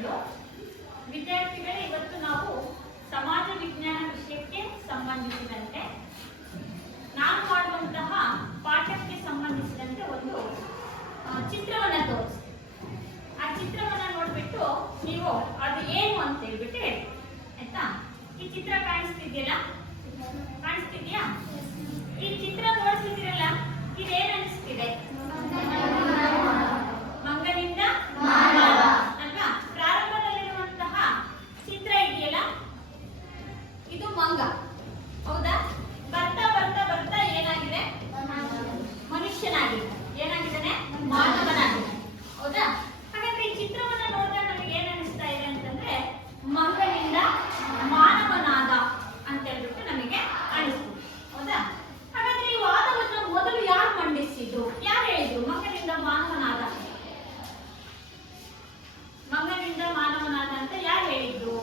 ವಂದನೆಗಳು. ವಿದ್ಯಾರ್ಥಿಗಳೇ, ಇವತ್ತು ನಾವು ಸಮಾಜ ವಿಜ್ಞಾನ ವಿಷಯಕ್ಕೆ ಸಂಬಂಧಿಸಿದಂತೆ ನಾನು ಮಾಡುವಂತಹ ಪಾಠಕ್ಕೆ ಸಂಬಂಧಿಸಿದಂತೆ ಒಂದು ಚಿತ್ರವನ್ನು ತೋರಿಸ್ತೀನಿ. ಆ ಚಿತ್ರವನ್ನು ನೋಡ್ಬಿಟ್ಟು ನೀವು ಅದು ಏನು ಅಂತ ಹೇಳ್ಬಿಟ್ಟು ಹೇಳಿ, ಆಯ್ತಾ? ಈ ಚಿತ್ರ ಕಾಣಿಸ್ತಿದೆಯಲ್ಲ, ಕಾಣಿಸ್ತಿದ್ಯಾ? ಈ ಚಿತ್ರ ನೋಡ್ತಿದ್ದೀರಲ್ಲ, ಇದೇನು ಅನಿಸ್ತಿದೆ? ಮಂಗನಿಂದ ಅಲ್ವಾ? ಪ್ರಾರಂಭದಲ್ಲಿರುವಂತಹ ಚಿತ್ರ ಇದೆಯಲ್ಲ, ಇದು ಮಂಗ, ಹೌದಾ? ಬರ್ತಾ ಬರ್ತಾ ಬರ್ತಾ ಏನಾಗಿದೆ? ಮನುಷ್ಯನಾಗಿದೆ. ಏನಾಗಿದ್ದಾನೆ? ಮಾನವನಾಗಿದೆ, ಹೌದಾ? ಹಾಗಾದ್ರೆ ಈ ಚಿತ್ರವನ್ನ ನೋಡಿದಾಗ ನಮಗೆ ಏನ್ ಅನಿಸ್ತಾ ಇದೆ ಅಂತಂದ್ರೆ, ಮಂಗನಿಂದ ಮಾನವನಾದ ಅಂತ ಹೇಳ್ಬಿಟ್ಟು ನಮಗೆ ಅನಿಸ್ತು, ಹೌದಾ? ಹಾಗಾದ್ರೆ ಈ ವಾದವನ್ನು ಮೊದಲು ಯಾರು ಮಂಡಿಸಿದ್ರು? ಯಾರು ಹೇಳಿದ್ರು ಮಂಗನಿಂದ ಮಾನವನಾದ? ಮಂಗನಿಂದ ಮಾನವನಾದ ಅಂತ ಯಾರು ಹೇಳಿದ್ರು?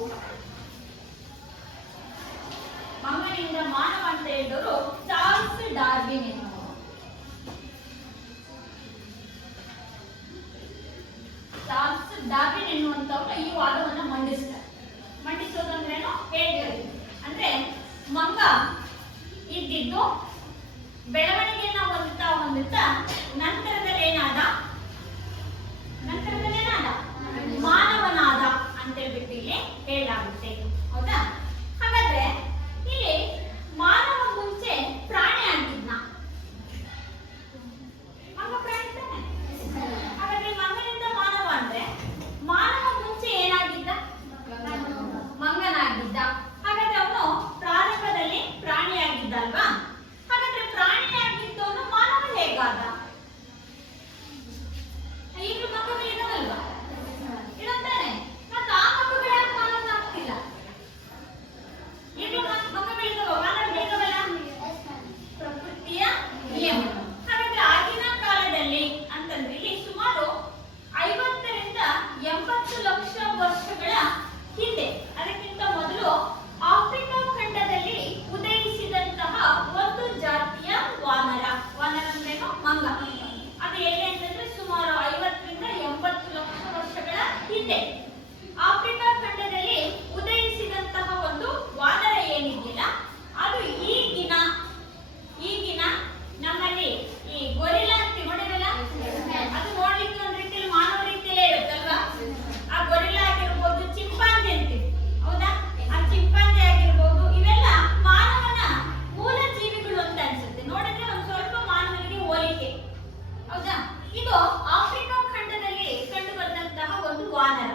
ಮಂಗನಿಂದ ಮಾನವ ಅಂತ ಹೇಳಿದವರು ಚಾರ್ಲ್ಸ್ ಡಾರ್ವಿನ್ ಎನ್ನುವರು. ಚಾರ್ಲ್ಸ್ ಡಾರ್ವಿನ್ ಎನ್ನುವಂತವರು ಈ ವಾದವನ್ನು ಮಂಡಿಸ್ತಾರೆ. ಮಂಡಿಸೋದಂದ್ರೇನು ಹೇಳಿ ಅಂದ್ರೆ, ಮಂಗ ಇದ್ದಿದ್ದು ಬೆಳವಣಿಗೆಯನ್ನ ಹೊಂದುತ್ತಾ ನಂತರದಲ್ಲಿ ಏನಾದ? ಮಾನವನಾದ ಅಂತ ಹೇಳ್ಬಿಟ್ಟು ಇಲ್ಲಿ ಹೇಳಲಾಗುತ್ತೆ, ಹೌದಾ? ಹಾಗಾದ್ರೆ ಇಲ್ಲಿ ಮಾನವ ಮುಂಚೆ ಪ್ರಾಣಿ ಆಗಿದ್ನ? ಮಂಗ ಪ್ರಾಣಿ ತಾನೆ? ಹಾಗಾದ್ರೆ ಮಂಗನಿಂದ ಮಾನವ ಅಂದ್ರೆ ಮಾನವ ಮುಂಚೆ ಏನಾಗಿದ್ದ? ಮಂಗನಾಗಿದ್ದ. ಹಾಗಾದ್ರೆ ಅವನು ಪ್ರಾರಂಭದಲ್ಲಿ ಪ್ರಾಣಿಯಾಗಿದ್ದ ಅಲ್ವಾ? ಹಾಗಾದ್ರೆ ಪ್ರಾಣಿಯಾಗಿದ್ದವನು ಮಾನವ ಹೇಗಾದ? ಈಗಲೂ ಮಕ್ಕಳು ಇದಾವಲ್ವಾ? ಇರುತ್ತಾನೆ. ಮತ್ತೆ ಆ ಮಕ್ಕಳು ಯಾಕೆ ಮಾನವ ಆಗ್ತಿಲ್ಲ? ಈಗಲೂ ಮಕ್ಕಳು ಇದಾವ, ಮಾನವ ಹೇಗವಲ್ಲ? ಪ್ರಕೃತಿಯ ನಿಯಮ. ಹಾಗಾದ್ರೆ ಆಗಿನ ಕಾಲದಲ್ಲಿ ಅಂತಂದ್ರೆ ಇಲ್ಲಿ ಸುಮಾರು 50 ರಿಂದ 80 ಲಕ್ಷ ವರ್ಷಗಳ ಹಿಂದೆ, ಅದಕ್ಕಿಂತ ಮೊದಲು ಆಫ್ರಿಕಾ ಖಂಡದಲ್ಲಿ ಉದಯಿಸಿದಂತಹ ಒಂದು ಜಾತಿಯ ವಾನರ. ವಾನರ ಅಂದ್ರೇನು? ಮಂಗ. ಅದು ಎಲ್ಲಿ ಅಂತಂದ್ರೆ ಸುಮಾರು 50 ರಿಂದ 80 ಲಕ್ಷ ವರ್ಷಗಳ ಹಿಂದೆ ಆಫ್ರಿಕಾ ಖಂಡದಲ್ಲಿ ಉದಯಿಸಿದಂತಹ ಒಂದು ವಾನರ ಏನಿದೆಯಲ್ಲ, ಅದು ಈಗಿನ ನಮ್ಮಲ್ಲಿ ಈ ಗೊರಿಲ್ಲಾ ಅಂತ ನೋಡಿರಲ್ಲ, ಅದು ನೋಡ್ಲಿಕ್ಕೆ ಒಂದು ರೀತಿಯಲ್ಲಿ ಮಾನವ ರೀತಿಯಲ್ಲೇ ಇರುತ್ತಲ್ವಾ? ಆ ಗೊರಿಲ್ಲಾ ಆಗಿರ್ಬೋದು, ಚಿಂಪಾಂಜಿ ಅಂತೀವಿ, ಹೌದಾ? ಆ ಚಿಂಪಾಂಜಿ ಆಗಿರ್ಬೋದು, ಇವೆಲ್ಲ ಮಾನವನ ಮೂಲ ಜೀವಿಗಳು ಅಂತ ಅನ್ಸುತ್ತೆ. ನೋಡಿದ್ರೆ ಒಂದು ಸ್ವಲ್ಪ ಮಾನವನಿಗೆ ಹೋಲಿಕೆ, ಹೌದಾ? ಇದು ಆಫ್ರಿಕಾ ಖಂಡದಲ್ಲಿ ಕಂಡು ಬಂದಂತಹ ಒಂದು ವಾನರ.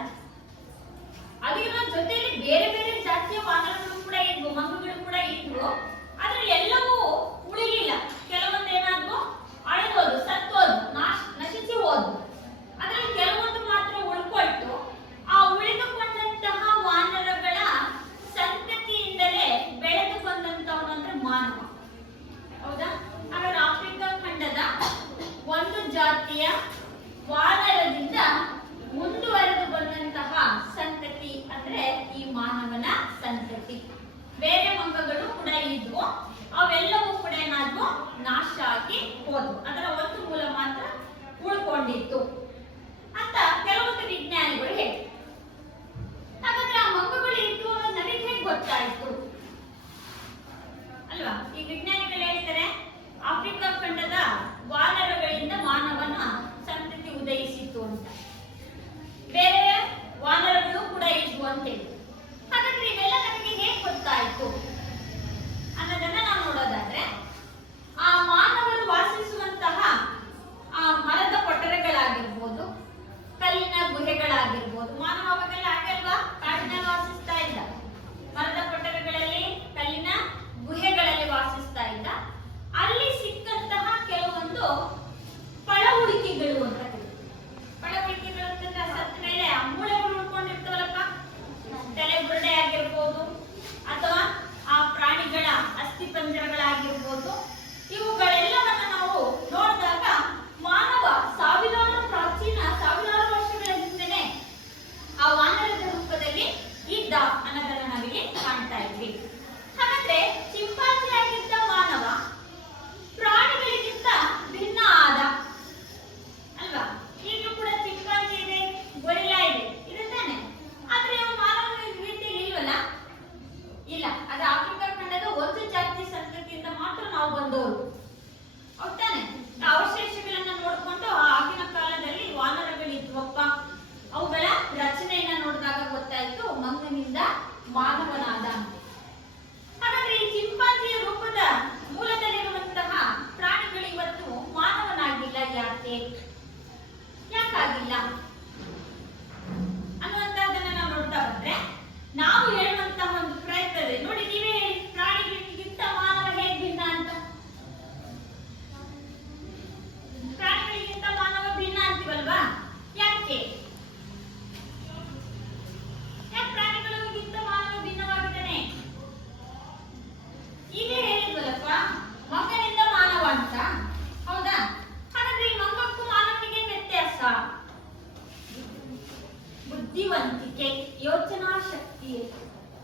ಬುದ್ಧಿವಂತಿಕೆ, ಯೋಚನಾ ಶಕ್ತಿ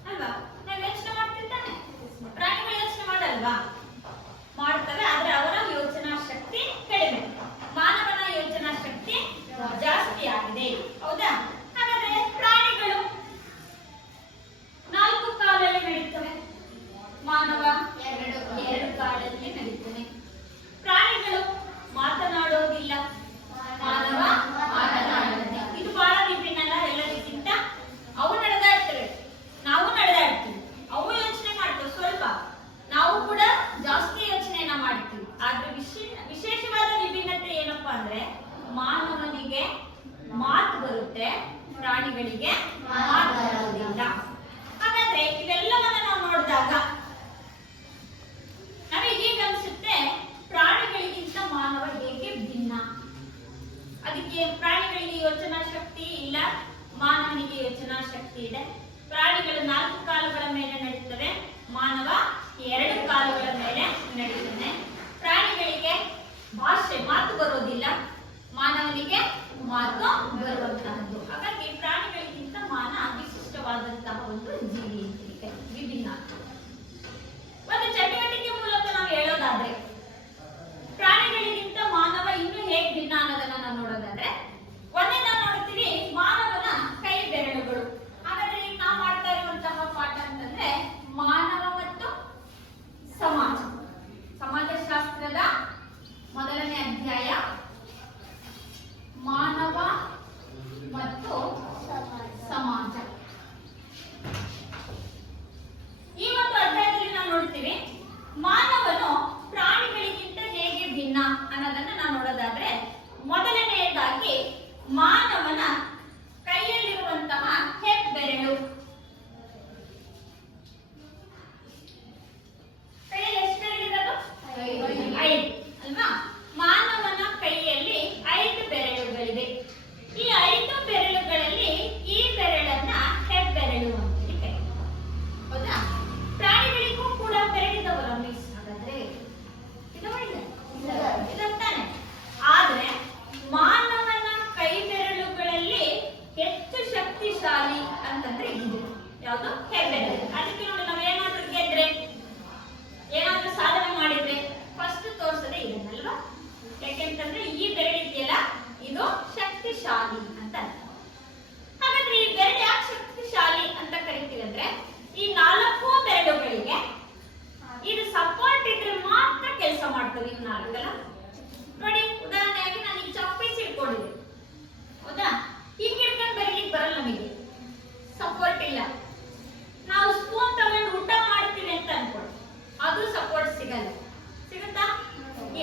ಅಲ್ವಾ? ನಾವು ಯೋಚನೆ ಮಾಡ್ತಿರ್ತಾನೆ, ಪ್ರಾಣಿಗಳು ಯೋಚನೆ ಮಾಡಲ್ವಾ? ಮಾಡ್ತವೆ, ಆದ್ರೆ ಅವರ ಯೋಚನಾ ಶಕ್ತಿ ಕಡಿಮೆ. ಮಾನವನ ಯೋಚನಾ ಶಕ್ತಿ ಜಾಸ್ತಿ ಆಗಿದೆ. ಹೌದಾ? ಹಾಗಾದ್ರೆ ಪ್ರಾಣಿಗಳು 4 ಕಾಲಲ್ಲಿ ನಡೀತವೆ, ಮಾನವ 2 ಕಾಲಲ್ಲಿ ನಡೀತಾನೆ. ಪ್ರಾಣಿಗಳು ಮಾತನಾಡೋದಿಲ್ಲ, ಮಾನವ ಮಾತನಾಡುತ್ತೆ. ಇದು ಬಹಳ ವಿಭಿನ್ನ ಎಲ್ಲದಕ್ಕಿಂತ. ಅವು ನಡೆದಾಡ್ತವೆ, ನಾವು ನಡೆದಾಡ್ತೀವಿ. ಅವು ಯೋಚನೆ ಮಾಡ್ತವೆ ಸ್ವಲ್ಪ, ನಾವು ಕೂಡ ಜಾಸ್ತಿ ಯೋಚನೆಯನ್ನ ಮಾಡ್ತೀವಿ. ಆದ್ರೆ ವಿಶೇಷವಾದ ವಿಭಿನ್ನತೆ ಏನಪ್ಪಾ ಅಂದ್ರೆ ಮಾನವನಿಗೆ ಮಾತು ಬರುತ್ತೆ, ಪ್ರಾಣಿಗಳಿಗೆ ಮಾತು ಬರೋದಿಲ್ಲ. ಹಾಗಾದ್ರೆ ಇವೆಲ್ಲವನ್ನ ನಾವು ನೋಡಿದಾಗ ನಮಗೆ ಈಗ ಅನ್ಸುತ್ತೆ ಪ್ರಾಣಿಗಳಿಗಿಂತ ಮಾನವ ಹೇಗೆ ಭಿನ್ನ. ಅದಕ್ಕೆ ಪ್ರಾಣಿಗಳಿಗೆ ಯೋಚನಾ ಶಕ್ತಿ ಇಲ್ಲ, ಮಾನವನಿಗೆ ಯೋಚನಾ ಶಕ್ತಿ ಇದೆ. ಪ್ರಾಣಿಗಳು 4 ಕಾಲುಗಳ ಮೇಲೆ ನಡೀತವೆ, ಮಾನವ 2 ಕಾಲುಗಳ ಮೇಲೆ ನಡೀತಾನೆ. ಪ್ರಾಣಿಗಳಿಗೆ ಭಾಷೆ ಮಾತು ಬರೋದಿಲ್ಲ, ಮಾನವನಿಗೆ ಮಾತು ಬರುವಂತಹದ್ದು. ಹಾಗಾಗಿ ಪ್ರಾಣಿಗಳಿಗಿಂತ ಮಾನವ ವಿಶಿಷ್ಟವಾದಂತಹ ಒಂದು ಜೀವಿ ಅಂತ ವಿಭಿನ್ನ. ಒಂದು ಚಟುವಟಿಕೆ ಮೂಲಕ ನಾವು ಹೇಳೋದಾದ್ರೆ ಪ್ರಾಣಿಗಳಿಗಿಂತ ಮಾನವ ಇನ್ನೂ ಹೇಗೆ ಭಿನ್ನ ಅನ್ನೋದನ್ನ ನಾವು ನೋಡೋದಾದ್ರೆ, ಒಂದೇ ನಾವು ನೋಡ್ತೀವಿ ಮಾನವನ ಕೈ ಬೆರಳುಗಳು. ಹಾಗಾದ್ರೆ ಈಗ ನಾವು ಮಾಡ್ತಾ ಇರುವಂತಹ ಪಾಠ ಅಂತಂದ್ರೆ ಮಾನವ ಮತ್ತು ಸಮಾಜ, ಸಮಾಜಶಾಸ್ತ್ರದ 1ನೇ ಅಧ್ಯಾಯ, ಮಾನವ ಮತ್ತು ಸಮಾಜ. ಈ ಒಂದು ಅಧ್ಯಾಯದಲ್ಲಿ ನಾವು ನೋಡ್ತೀವಿ ಮಾನವನು ಪ್ರಾಣಿಗಳಿಗಿಂತ ಹೇಗೆ ಭಿನ್ನ ಅನ್ನೋದನ್ನ ನಾವು ನೋಡೋದಾದ್ರೆ, ಮೊದಲನೆಯದಾಗಿ ಮಾನವನ ಕೈಯಲ್ಲಿರುವಂತಹ ಹೆಬ್ಬೆರಳು. ಕೈಯಲ್ಲಿ ಎಷ್ಟು ಬೆರಳಿರೋದು? 5 ಅಲ್ವಾ? ಮಾನವನ ಕೈಯಲ್ಲಿ 5 ಬೆರಳುಗಳಿವೆ. ಈ 5 ಬೆರಳುಗಳಲ್ಲಿ ಈ ಬೆರಳನ್ನ ಹೆಬ್ಬೆರಳು ಅಂತ ಕರೀತಾರೆ. ಹೌದಾ? ಪ್ರಾಣಿಗಳಿಗೂ ಕೂಡ ಬೆರಳಿದವರ ಮಿಸ್. ಹಾಗಾದ್ರೆ ಇದಂತಾನೆ. ಆದ್ರೆ ಮಾನವನ ಕೈ ಬೆರಳುಗಳಲ್ಲಿ ಹೆಚ್ಚು ಶಕ್ತಿಶಾಲಿ ಅಂತಂದ್ರೆ ಇದು ಯಾವುದು? ಹೆಬ್ಬೆರಳು. ಅದಕ್ಕೆ ನೋಡಿ, ನಾವು ಏನಾದ್ರೂ ಗೆದ್ರೆ, ಏನಾದ್ರೂ ಸಾಧನೆ ಮಾಡಿದ್ರೆ ಫಸ್ಟ್ ತೋರಿಸದೆ ಇದನ್ನಲ್ವಾ? ಯಾಕೆಂತಂದ್ರೆ ಈ ಬೆರಳಿದೆಯಲ್ಲ, ಇದು ಶಕ್ತಿಶಾಲಿ ಅಂತ. ಹಾಗಾದ್ರೆ ಈ ಬೆರಳು ಯಾಕೆ ಶಕ್ತಿಶಾಲಿ ಅಂತ ಕರಿತೀವಿ ಅಂದ್ರೆ, ಈ 4 ಬೆರಳುಗಳಿಗೆ ಇದು ಸಪೋರ್ಟ್ ಇದ್ರೆ ಮಾತ್ರ ಕೆಲಸ ಮಾಡ್ತವೆ. ಇವು 4 ಅಲ್ಲ ನೋಡಿ. ಉದಾಹರಣೆಯಾಗಿ ನಾನು ಈ ಚಪ್ಪೀಸ್ ಇಟ್ಕೊಂಡಿದ್ದೆ, ಹೌದಾ? ಹಿಂಗ್ ಹಿಡ್ಕೊಂಡು ಬರೀಲಿಕ್ಕೆ ಬರಲ್ಲ, ನಮಗೆ ಸಪೋರ್ಟ್ ಇಲ್ಲ. ನಾವು ಸ್ಪೂನ್ ತಗೊಂಡು ಊಟ ಮಾಡ್ತೀವಿ ಅಂತ ಅನ್ಕೊಳ್ಳಿ, ಅದು ಸಪೋರ್ಟ್ ಸಿಗಲ್ಲ. ಸಿಗುತ್ತಾ?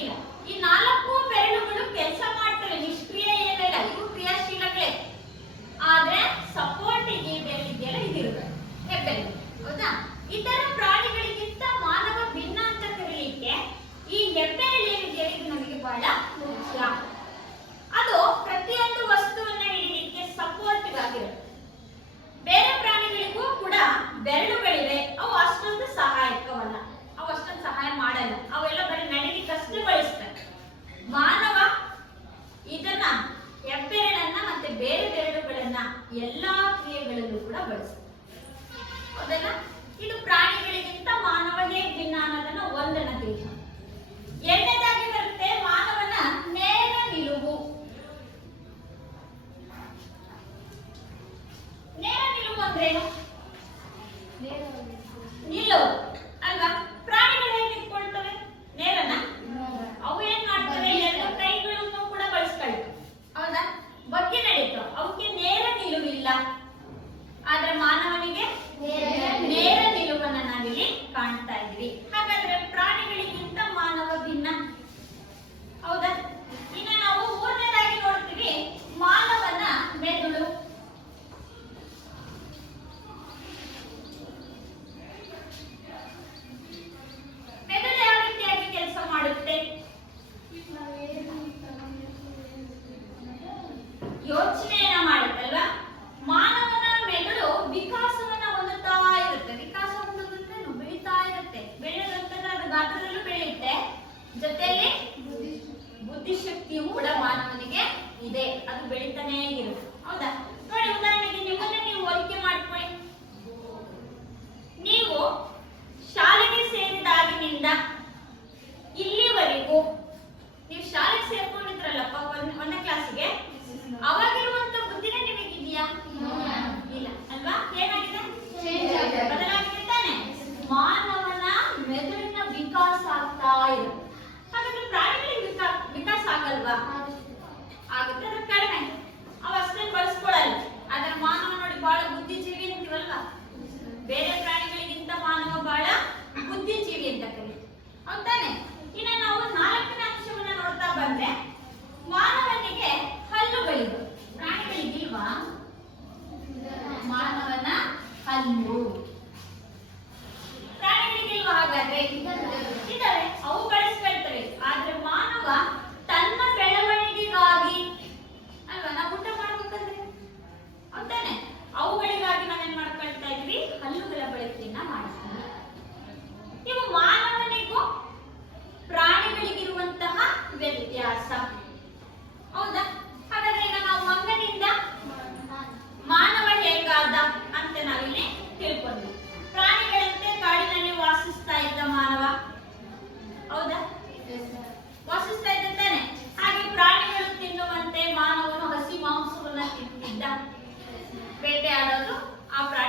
ಇಲ್ಲ. ಈ 4 ಬೆರಳುಗಳು ಕೆಲಸ ಮಾಡ್ತವೆ, ನಿಷ್ಕ್ರಿಯ ಏನಿಲ್ಲ, ಇವು ಕ್ರಿಯಾಶೀಲಗಳೇ. ಆದ್ರೆ ಸಪೋರ್ಟ್ ಈ ಬೆರಳಿದೆಯಲ್ಲ, ಇದಿರುತ್ತೆ ಹೆಬ್ಬೆರಳು. ಹೌದಾ? ಇತರ ಪ್ರಾಣಿಗಳಿಗಿಂತ ಮಾನವ ಭಿನ್ನ ಅಂತ ಕರೀಲಿಕ್ಕೆ ಈ ಹೆಬ್ಬೆರಳು ಏನಿದೆಯಲ್ಲ, ಇದು ನಮಗೆ ಬಹಳ ಮುಖ್ಯ. ಅದು ಪ್ರತಿಯೊಂದು ವಸ್ತುವನ್ನ ಹಿಡಿಯಲಿಕ್ಕೆ ಸಪೋರ್ಟ್ ಆಗಿರುತ್ತೆ. ಬೇರೆ ಪ್ರಾಣಿಗಳಿಗೂ ಕೂಡ ಬೆರಳುಗಳಿವೆ, ಅವು ಅಷ್ಟೊಂದು ಸಹಾಯಕವಲ್ಲ, ಅವು ಅಷ್ಟೊಂದು ಸಹಾಯ ಮಾಡಲ್ಲ. ಅವೆಲ್ಲ ಬರೀ ನಡೀಲಿಕ್ಕಷ್ಟೇ ಬಳಸ್ತಾರೆ. ಮಾನವ ಇದನ್ನ ಹೆಬ್ಬೆರಳನ್ನ ಮತ್ತೆ ಬೇರೆ ಬೆರಳುಗಳನ್ನ ಎಲ್ಲಾ ಕ್ರಿಯೆಗಳಲ್ಲೂ ಕೂಡ ಬಳಸ್ತಾರೆ. ಹೌದಲ್ಲ? ಇದು ಪ್ರಾಣಿಗಳಿಗಿಂತ ಮಾನವ ಹೇಗೆ ಭಿನ್ನ ಅನ್ನೋದನ್ನ ಒಂದನ್ನ ತಿಳಿಸೋಣ. ಎರಡನೇದಾಗಿ ಬರುತ್ತೆ ಮಾನವನ ನೇರ ನಿಲುವು. ನೇರ ನಿಲುವು ಅಂದ್ರೇನು? ನಿಲುವು ಅಲ್ವಾ? ಪ್ರಾಣಿಗಳು ಹೇಗೆ ನಿಂತ್ಕೊಳ್ತವೆ? ನೇರನ. ಅವು ಏನ್ ಮಾಡ್ತವೆ? 2 ಕೈಗಳನ್ನು ಕೂಡ ಬಳಸ್ಕೊಳ್ತವೆ, ಹೌದಾ? ಬಗ್ಗೆ ನಡೀತಾವೆ, ಅವಕ್ಕೆ ನೇರ ನಿಲುವಿಲ್ಲ. ಆದ್ರೆ ಮಾನವನಿಗೆ ನೇರ ನಿಲುವನ್ನ ನಾವಿಲ್ಲಿ ಕಾಣ್ತಾ ಇದೀವಿ. ಹಾಗಾದ್ರೆ ಪ್ರಾಣಿಗಳಿಗಿಂತ ಮಾನವ ಭಿನ್ನ, ಹೌದಾ? ಇನ್ನು ನಾವು 3ನೇದಾಗಿ ನೋಡ್ತೀವಿ ಮಾನವನ ಮೆದುಳು.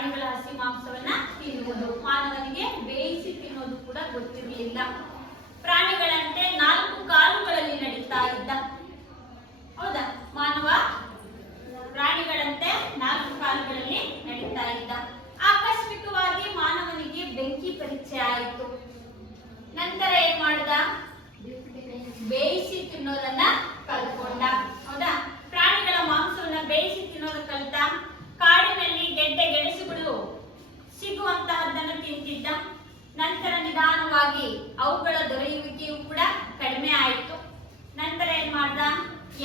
ಪ್ರಾಣಿಗಳ ಹಸಿ ಮಾಂಸವನ್ನ ತಿನ್ನುವುದು. ಮಾನವನಿಗೆ ಬೇಯಿಸಿ ತಿನ್ನೋದು ಕೂಡ ಗೊತ್ತಿರಲಿಲ್ಲ. ಪ್ರಾಣಿಗಳಂತೆ 4 ಕಾಲುಗಳಲ್ಲಿ ನಡೀತಾ ಇದ್ದ. ಹೌದಾ? ಮಾನವ ಪ್ರಾಣಿಗಳಂತೆ 4 ಕಾಲುಗಳಲ್ಲಿ ನಡೀತಾ ಇದ್ದ. ಆಕಸ್ಮಿಕವಾಗಿ ಮಾನವನಿಗೆ ಬೆಂಕಿ ಪರಿಚಯ ಆಯಿತು. ನಂತರ ಏನ್ ಮಾಡ್ದ? ಬೇಯಿಸಿ ತಿನ್ನೋದನ್ನ ಕಲ್ತ್ಕೊಂಡ. ಹೌದಾ? ಪ್ರಾಣಿಗಳ ಮಾಂಸವನ್ನ ಬೇಯಿಸಿ ತಿನ್ನೋದು ಕಲಿತ. ಕಾಡಿನಲ್ಲಿ ಗೆಡ್ಡೆ ಗೆಣಸುಗಳು ಸಿಗುವಂತಹದ್ದನ್ನು ತಿಂತಿದ್ದ. ನಂತರ ನಿಧಾನವಾಗಿ ಅವುಗಳ ದೊರೆಯುವಿಕೆಯೂ ಕೂಡ ಕಡಿಮೆ ಆಯಿತು. ನಂತರ ಏನ್ ಮಾಡ್ದ?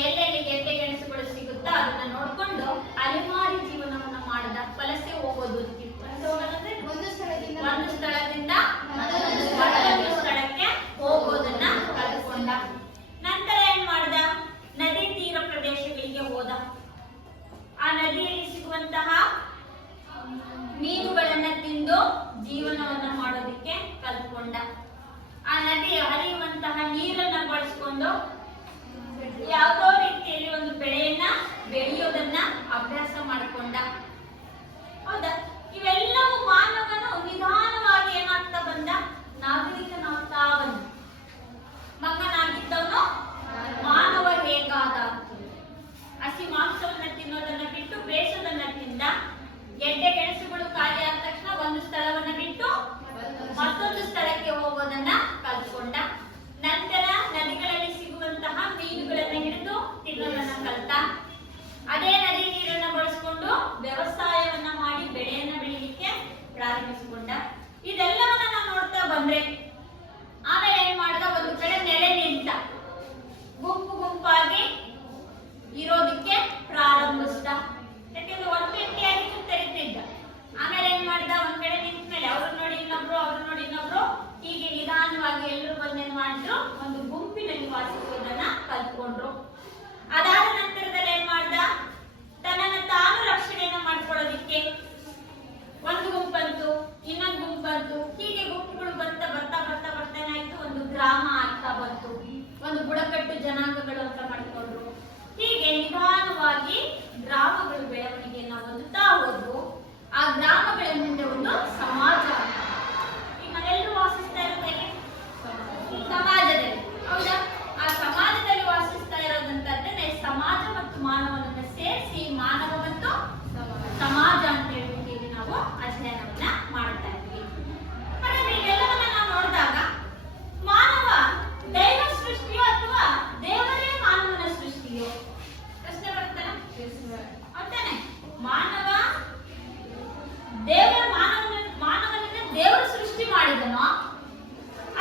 ಎಲ್ಲೆಲ್ಲಿ ಗೆಡ್ಡೆ ಗೆಣಸುಗಳು ಸಿಗುತ್ತೋ ಅದನ್ನ ನೋಡ್ಕೊಂಡು ಅಲೆಮಾರಿ ಜೀವನವನ್ನ ಮಾಡ್ದ. ವಲಸೆ ಹೋಗೋದು ಒಂದು ಸ್ಥಳದಿಂದ ಮತ್ತೊಂದು ಸ್ಥಳಕ್ಕೆ ಹೋಗೋದನ್ನ ಕಲ್ತ್ಕೊಂಡ. ನಂತರ ಏನ್ ಮಾಡ್ದ? ನದಿ ತೀರ ಪ್ರದೇಶಗಳಿಗೆ ಹೋದ. ಆ ನದಿಯಲ್ಲಿ ಸಿಗುವಂತಹ ಮೀನುಗಳನ್ನ ತಿಂದು ಜೀವನವನ್ನ ಮಾಡೋದಕ್ಕೆ ಕಲ್ತ್ಕೊಂಡ. ಆ ನದಿ ಹರಿಯುವಂತಹ ನೀರನ್ನ ಬಳಸ್ಕೊಂಡು ಯಾವುದೋ ರೀತಿಯಲ್ಲಿ ಒಂದು ಬೆಳೆಯನ್ನ ಬೆಳೆಯೋದನ್ನ ಅಭ್ಯಾಸ ಮಾಡಿಕೊಂಡ. ಹೌದಾ? ಇವೆಲ್ಲವೂ ಮಾನವನು ನಿಧಾನವಾಗಿ ಏನಾಗ್ತಾ ಬಂದ? ನಾಗರಿಕನಾಗ್ತಾ ಬಂದ. ಮಗನಾಗಿದ್ದವನು ಮಾನವ ಹೇಗಾದ? ಹಸಿ ಮಾಂಸವನ್ನ ತಿನ್ನೋದನ್ನ ಬಿಟ್ಟು ಬೇಯಿಸೋದನ್ನ ತಿಂದ. ಗೆಡ್ಡೆ ಗೆಣಸುಗಳು ಖಾಲಿ ಆದ ತಕ್ಷಣ ಒಂದು ಸ್ಥಳವನ್ನ ಬಿಟ್ಟು ಮತ್ತೊಂದು ಸ್ಥಳಕ್ಕೆ ಹೋಗೋದನ್ನ ಕಲ್ತ್ಕೊಂಡ. ನಂತರ ನದಿಗಳಲ್ಲಿ ಸಿಗುವಂತಹ ಮೀನುಗಳನ್ನ ಹಿಡಿದು ತಿನ್ನೋದನ್ನ ಕಲ್ತ. ಅದೇ ನದಿ ನೀರನ್ನ ಬಳಸಿಕೊಂಡು ವ್ಯವಸಾಯವನ್ನ ಮಾಡಿ ಬೆಳೆಯನ್ನ ಬೆಳಿಲಿಕ್ಕೆ ಪ್ರಾರಂಭಿಸಿಕೊಂಡ. ಇದೆಲ್ಲವನ್ನ ನಾವು ನೋಡ್ತಾ ಬಂದ್ರೆ ಆಮೇಲೆ ಏನ್ ಮಾಡ್ದ? ಒಂದು ಕಡೆ ನೆಲೆ ನಿಂತ. ಗುಂಪು ಗುಂಪಾಗಿ ಇರೋದಕ್ಕೆ ಪ್ರಾರಂಭಿಸಿದ. ಯಾಕೆಂದ್ರೆ ಒಂದು ವ್ಯಕ್ತಿಯಾಗಿ ಸುತ್ತರಿತಿದ್ದ. ಆಮೇಲೆ ಏನ್ ಮಾಡ್ದ? ಒಂದ್ ಕಡೆ ನಿಂತ ಮೇಲೆ ಅವ್ರು ನೋಡಿ ಇನ್ನೊಬ್ರು, ಅವ್ರು ನೋಡಿ ಇನ್ನೊಬ್ರು, ಹೀಗೆ ನಿಧಾನವಾಗಿ ಎಲ್ಲರೂ ಬಂದೇನ್ ಮಾಡಿದ್ರು? ಒಂದು ಗುಂಪಿನಲ್ಲಿ ವಾಸಿಸುವುದನ್ನ ಕಲ್ತ್ಕೊಂಡ್ರು. ಅದಾದ ನಂತರದಲ್ಲಿ ಏನ್ ಮಾಡ್ದ? ತನ್ನನ್ನು ತಾನು ರಕ್ಷಣೆಯನ್ನ ಮಾಡ್ಕೊಳ್ಳೋದಿಕ್ಕೆ ಒಂದು ಗುಂಪಂತು, ಇನ್ನೊಂದು ಗುಂಪಂತು, ಹೀಗೆ ಗುಂಪುಗಳು ಬರ್ತಾ ಬರ್ತಾ ಬರ್ತಾ ಬರ್ತಾ ಏನಾಯ್ತು? ಒಂದು ಗ್ರಾಮ ಆಗ್ತಾ ಬಂತು. ಒಂದು ಬುಡಕಟ್ಟು ಜನಾಂಗಗಳು ಅಂತ ಮಾಡ್ಕೊಂಡ್ರು. ಹೀಗೆ ನಿಧಾನವಾಗಿ ಗ್ರಾಮಗಳು ಬೆಳವಣಿಗೆಯನ್ನ ಹೊಂದುತ್ತಾ ಹೋದ್ರು. ಆ ಗ್ರಾಮಗಳ ಮುಂದೆ ಒಂದು ಸಮಾಜ. ಈಗ ನಾವೆಲ್ಲರೂ ವಾಸಿಸ್ತಾ ಇರೋದು ಹೇಗೆ? ಸಮಾಜದಲ್ಲಿ. ಹೌದಾ? ಆ ಸಮಾಜದಲ್ಲಿ ವಾಸಿಸ್ತಾ ಇರೋದಂತಂದ್ರೆ ಸಮಾಜ ಮತ್ತು ಮಾನವನನ್ನ ಸೇರಿಸಿ ಮಾನವ ಮತ್ತು ಸಮಾಜ ಅಂತ ಹೇಳ್ಬಿಟ್ಟು ನಾವು ಅಧ್ಯಯನವನ್ನ ಮಾಡ್ತಾ ಇದ್ವಿ. ಹಾಗಾದ್ರೆ ಇವೆಲ್ಲವನ್ನ ನಾವು ನೋಡಿದಾಗ ಮಾನವ ದೈವ ಸೃಷ್ಟಿಯೋ ಅಥವಾ ದೇವರೇ ಮಾನವನ ಸೃಷ್ಟಿಯೋ? ಪ್ರಶ್ನೆ ಬರ್ತಲ್ಲ? ಹೌದಾನೆ? ಮಾನವ ಮಾನವನನ್ನ ದೇವರು ಸೃಷ್ಟಿ ಮಾಡಿದನೋ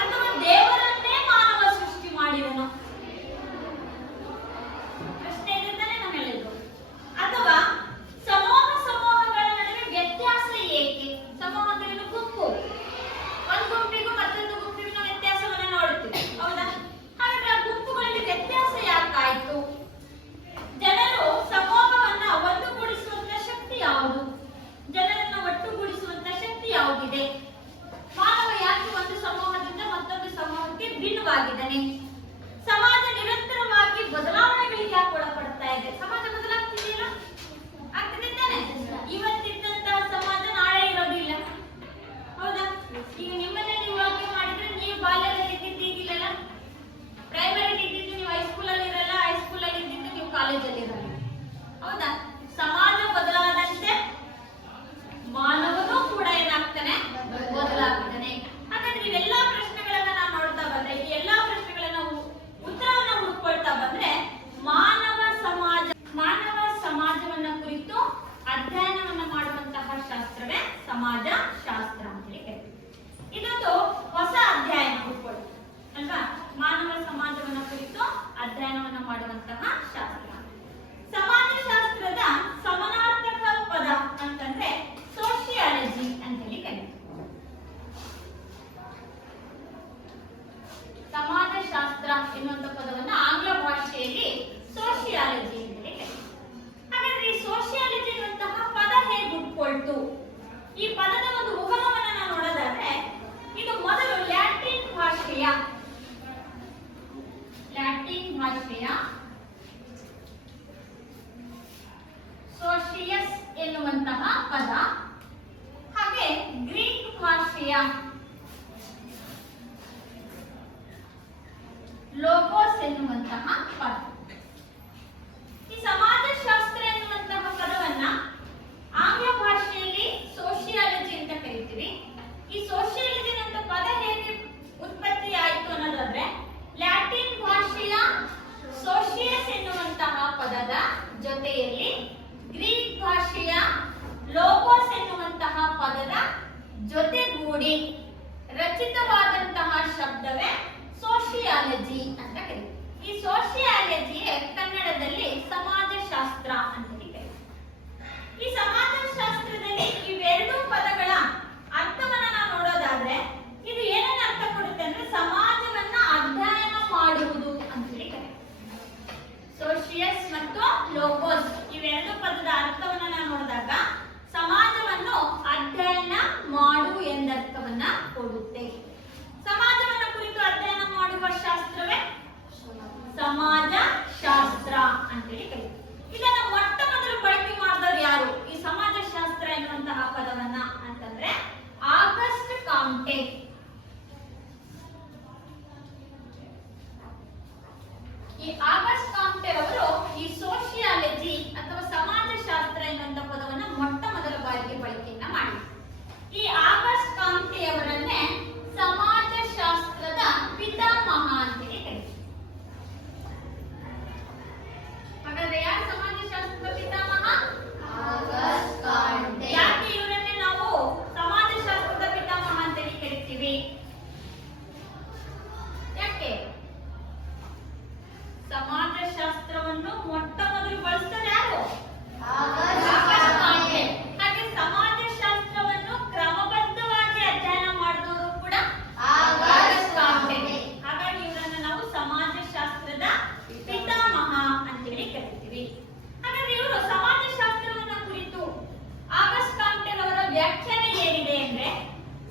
ಅಥವಾ ದೇವರನ್ನೇ ಮಾನವ ಸೃಷ್ಟಿ ಮಾಡಿದನೋ? ಪ್ರಶ್ನೆ ಇದ್ದಾನೆ ನಮ್ಮೆಲ್ಲರಿಗೂ. ಅಥವಾ ಸಮೂಹಗಳ ನಡುವೆ ವ್ಯತ್ಯಾಸ ಏಕೆ? ಸಮೂಹ ಅಂದ್ರೆ ಗುಂಪು. ಒಂದು ಗುಂಪಿಗೂ ಮತ್ತೊಂದು ಗುಂಪಿನ ವ್ಯತ್ಯಾಸವನ್ನ ನೋಡ್ತೀವಿ. ಹೌದಾ? ಹಾಗಾದ್ರೆ ಆ ಗುಂಪುಗಳಲ್ಲಿ ವ್ಯತ್ಯಾಸ ಯಾಕಾಯ್ತು? ಜನರು ಸಮೂಹವನ್ನ ಒಂದುಗೂಡಿಸುವಂತ ಶಕ್ತಿ ಯಾವುದು? ಜನರನ್ನ ಒಟ್ಟುಗೂಡಿಸುವಂತ ಶಕ್ತಿ ಯಾವುದಿದೆ? ಮಾನವ ಯಾಕೆ ಒಂದು ಸಮೂಹದಿಂದ ಮತ್ತೊಂದು ಸಮೂಹಕ್ಕೆ ಭಿನ್ನವಾಗಿದ್ದಾನೆ? ಸಮಾಜ ನಿರಂತರವಾಗಿ ಬದಲಾವಣೆಗಳಿಗೆ ಯಾಕೆ ಒಳಪಡ್ತಾ ಇದೆ? ಸಮಾಜ ಬದಲಾಗ್ತಿದೆಯಲ್ಲ? ಆಗ್ತಿದೆ ತಾನೆ? ಇವತ್ತಿದ್ದಂತಹ ಸಮಾಜ ನಾಳೆ ಇರೋದಿಲ್ಲ. ಹೌದಾ? ಈಗ ನಿಮ್ಮನ್ನೇ ನೀವು ಯೋಚನೆ ಮಾಡಿದ್ರೆ ನೀವು ಬಾಲ್ಯದಲ್ಲಿ ಇದ್ದಿದ್ದು ಈಗಿಲ್ಲ. ಪ್ರೈಮರಿ ಇದ್ದಿದ್ದು ನೀವು ಹೈಸ್ಕೂಲಲ್ಲಿ ಇರಲ್ಲ, ಹೈಸ್ಕೂಲಲ್ಲಿ ಇದ್ದಿದ್ದು ನೀವು ಕಾಲೇಜಲ್ಲಿ ಇರಲ್ಲ. ಹೌದಾ? ಸಮಾಜ ಬದಲಾದಂತೆ ಮಾನವನು ಕೂಡ ಏನಾಗ್ತಾನೆ? ಬದಲಾಗ್ತಾನೆ. ಹಾಗಾದ್ರೆ ಇವೆಲ್ಲಾ ಪ್ರಶ್ನೆಗಳನ್ನ ನಾವು ನೋಡ್ತಾ ಬಂದ್ರೆ, ಈ ಎಲ್ಲಾ ಪ್ರಶ್ನೆಗಳನ್ನ ಉತ್ತರವನ್ನ ಹುಡುಕೊಳ್ತಾ ಬಂದ್ರೆ ಮಾನವ ಸಮಾಜವನ್ನ ಕುರಿತು ಅಧ್ಯಯನವನ್ನ ಮಾಡುವಂತಹ ಶಾಸ್ತ್ರವೇ ಸಮಾಜ ಶಾಸ್ತ್ರ ಅಂತ ಹೇಳಿ. ಇದೊಂದು ಹೊಸ ಅಧ್ಯಯನ ಹುಡುಕೊಳ್ಳಿ ಅಲ್ವಾ? ಮಾನವ ಸಮಾಜವನ್ನ ಕುರಿತು ಅಧ್ಯಯನವನ್ನ ಮಾಡುವಂತಹ ಶಾಸ್ತ್ರ. ಸಮಾಜಶಾಸ್ತ್ರದ ಸಮಾನಾರ್ಥಕ ಪದ ಅಂತಂದ್ರೆ ಸೋಶಿಯಾಲಜಿ ಅಂತ ಹೇಳಿ ಕರೀತಾರೆ. ಸಮಾಜಶಾಸ್ತ್ರ ಎನ್ನುವಂತ ಪದವನ್ನು ಆಂಗ್ಲ ಭಾಷೆಯಲ್ಲಿ ಸೋಶಿಯಾಲಜಿ ಅಂತ ಹೇಳಿ ಕರೀತಾರೆ. ಹಾಗಾದ್ರೆ ಈ ಸೋಶಿಯಾಲಜಿ ಎನ್ನುವಂತಹ ಪದ ಹೇಗೆ ಹುಟ್ಕೊಳ್ತು? ಈ ಪದದ ಒಂದು ಉಗಮವನ್ನ ನಾವು ನೋಡೋದಾದ್ರೆ ಇದು ಮೊದಲು ಲ್ಯಾಟಿನ್ ಭಾಷೆಯ ಸೋಶಿಯಸ್ ಎನ್ನುವಂತಹ ಪದ ಎನ್ನುವಂತಹ ಪದ. ಈ ಸಮಾಜಶಾಸ್ತ್ರ ಎನ್ನುವಂತಹ ಪದವನ್ನ ಆಂಗ್ಲ ಭಾಷೆಯಲ್ಲಿ ಸೋಶಿಯಾಲಜಿ ಅಂತ ಕರಿತೀವಿ. ಈ ಸೋಶಿಯಾಲಜಿ ಅಂತ ಪದ ಹೇಗೆ ಉತ್ಪತ್ತಿ ಆಯಿತು ಅನ್ನೋದಾದ್ರೆ ಲ್ಯಾಟಿನ್ ಭಾಷೆಯ ಸೋಶಿಯಸ್ ಎನ್ನುವಂತಹ ಪದದ ಜೊತೆಯಲ್ಲಿ ಗ್ರೀಕ್ ಭಾಷೆಯ ಲೋಗೋಸ್ ಎನ್ನುವಂತಹ ಪದದ ಜೊತೆಗೂಡಿ ರಚಿತವಾದಂತಹ ಶಬ್ದವೇ ಸೋಶಿಯಾಲಜಿ ಅಂತ ಕರೀತೀವಿ. ಈ ಸೋಶಿಯಾಲಜಿಯೇ ಕನ್ನಡದಲ್ಲಿ ಸಮಾಜಶಾಸ್ತ್ರ ಅಂತ ಕರೀತಾರೆ. ಈ ಸಮಾಜಶಾಸ್ತ್ರದಲ್ಲಿ ಇವೆರಡೂ ಪದಗಳ ಅರ್ಥವನ್ನ ನಾವು ನೋಡೋದಾದ್ರೆ ಇದು ಏನನ್ನ ಅರ್ಥ ಕೊಡುತ್ತೆ ಅಂದ್ರೆ ಸಮಾಜವನ್ನ ಅಧ್ಯಯನ ಮಾಡುವುದು ಅಂತ ಹೇಳಿ. ಸೋಶಿಯಸ್ ಮತ್ತು ಲೋಗೋಸ್ ಇವೆರಡು ಪದದ ಅರ್ಥವನ್ನ ನಾವು ನೋಡಿದಾಗ ಸಮಾಜವನ್ನು ಅಧ್ಯಯನ ಮಾಡು ಎಂದರ್ಥವನ್ನ ಕೊಡುತ್ತೆ. ಸಮಾಜವನ್ನ ಕುರಿತು ಅಧ್ಯಯನ ಮಾಡುವ ಶಾಸ್ತ್ರವೇ ಸಮಾಜಶಾಸ್ತ್ರ ಅಂತ ಹೇಳಿ ಕರೀತೀವಿ. ಇದನ್ನ ಮೊಟ್ಟ ಮೊದಲು ಬಳಕೆ ಮಾಡಿದವರು ಯಾರು ಈ ಸಮಾಜಶಾಸ್ತ್ರ ಎನ್ನುವಂತಹ ಪದವನ್ನ ಅಂತಂದ್ರೆ ಆಗಸ್ಟ್ ಕಾಂಟೆ. ಈ ಆಗಸ್ಟ್ ಕಾಂಟೆ ಅವರು ಈ ಸೋಶಿಯಾಲಜಿ ಅಥವಾ ಸಮಾಜಶಾಸ್ತ್ರ ಎನ್ನುವಂತಹ ಪದವನ್ನ ಮೊಟ್ಟ ಮೊದಲ ಬಾರಿಗೆ ಬಳಕೆಯನ್ನ ಮಾಡಿದರು. ಈ ಆಗಸ್ಟ್ ಕಾಂಟೆ ಅವರನ್ನೇ ಸಮಾಜಶಾಸ್ತ್ರದ ಪಿತಾಮಹ ಅಂತ ಹೇಳಿ ಕರೀತಾರೆ. ಹಾಗಾದ್ರೆ ಯಾರು ಸಮಾಜಶಾಸ್ತ್ರದ ಪಿತಾಮಹ? August Conte. ಯಾಕೆ ಇವರನ್ನೇ ನಾವು ಸಮಾಜಶಾಸ್ತ್ರದ ಪಿತಾಮಹ ಅಂತ ಹೇಳಿ ಕರಿತೀವಿ? ಯಾಕೆ? ಸಮಾಜಶಾಸ್ತ್ರವನ್ನು ಮೊಟ್ಟ ಮೊದಲು ಬಳಸಿದ ಯಾರು? August Conte. ಹಾಗೆ ಸಮಾಜಶಾಸ್ತ್ರವನ್ನು ಕ್ರಮಬದ್ಧವಾಗಿ ಅಧ್ಯಯನ ಮಾಡಿದವರು ಕೂಡ ಆಗಸ್ಟ್ ಕಾಂಟೆ. ಹಾಗಾಗಿ ಇವರನ್ನು ನಾವು ಸಮಾಜಶಾಸ್ತ್ರದ ಪಿತಾಮಹ ಅಂತ ಹೇಳಿ ಕರಿತೀವಿ. ಹಾಗಾದ್ರೆ ಇವರು ಸಮಾಜಶಾಸ್ತ್ರವನ್ನ ಕುರಿತು ಆಗಸ್ಟ್ ಕಾಂಟೆ ಅವರ ವ್ಯಾಖ್ಯಾನ ಏನಿದೆ ಅಂದ್ರೆ